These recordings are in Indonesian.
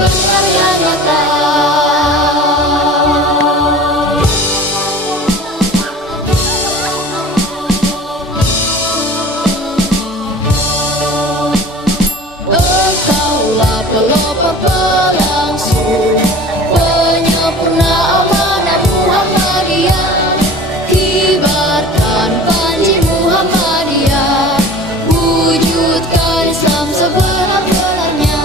berkarya nyata. Engkaulah pelopor pelangsung, penyempurna amanah Muhammadiyah. Kibarkan panji Muhammadiyah, wujudkan Islam sebenar-benarnya.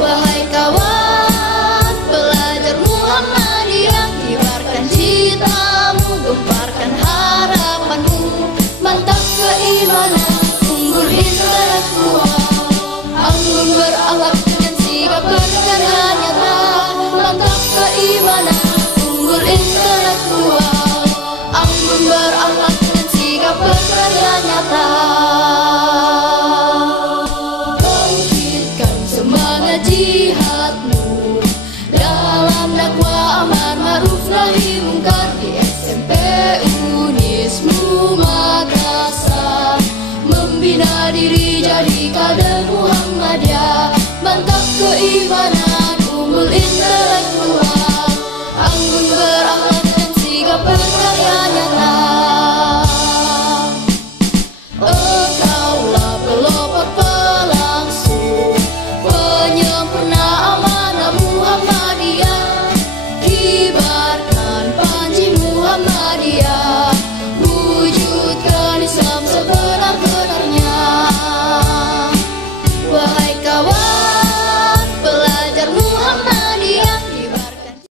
Wahai kawan pelajar Muhammadiyah, kibarkan citamu, gemparkan harapanmu, mantap keimanan, unggul intelektual, anggun berakhlak dan sigap berkarya nyata. Mantap keimanan, unggul intelektual, anggun berakhlak dan sigap berkarya nyata. Bangkitkan semangat jihadmu dalam dakwah amar ma'ruf nahi mungkar di SMP Unismu Makassar, membina diri jadi kader Muhammadiyah. Mantap keimanan, unggul intelektual, anggun berakhlak dan sigap berkarya nyata. Engkaulah pelopor pelangsung, penyempurna